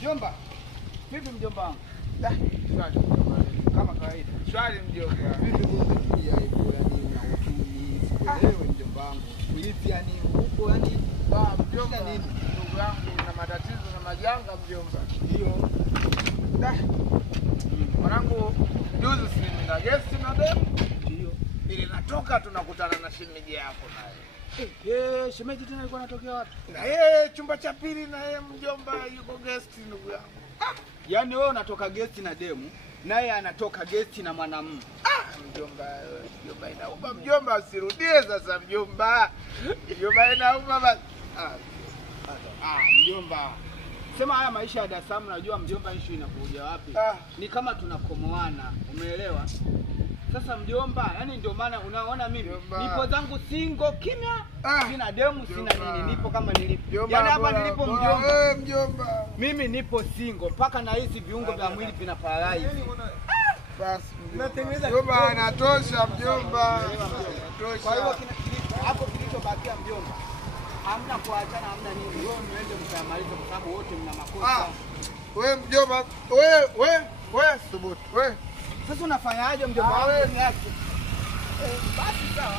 Mjomba. Vipi mjomba wangu? Shwari Kama kawaida. Shwari mjomba. Vipi kuja hivyo yani una huzuni? Sikuelewi mjomba wangu. Vipi yani huko yani Mjomba nini? Ndugu yangu na matatizo na majanga mjomba. Ndio. Mwanangu juzi si na guest na demu. Ndio. Ili natoka tunakutana na shemeji yako naye. Shemeji tena alikuwa anatokea wapi? Na yeye chumba cha pili na yeye mjomba yuko guest ndugu yangu. Yaani wewe unatoka guest na demu, naye anatoka guest na mwanamume. Mjomba inauma mjomba, usirudie sasa mjomba. Mjomba inauma basi. Mjomba. Sema haya maisha ya Dar es Salaam, unajua mjomba issue inakuja wapi? Ni kama tunakomoana, umeelewa? Sasa mjomba, yani ndio maana unaona mimi nipo zangu single kimya, sina demu, sina nini, nipo kama nilipo. Yaani hapa nilipo mjomba. Mjomba. Mimi nipo single mpaka na hizi viungo vya mwili vinaparalyze. Basi mjomba anatosha mjomba. Kwa hiyo hapo kilichobakia mjomba, hamna kuachana, hamna nini. Wewe muende mkamalize kwa sababu wote mna makosa. Wewe mjomba, wewe thubutu. Wewe sasa unafanyaje mjomba wangu? Basi sawa.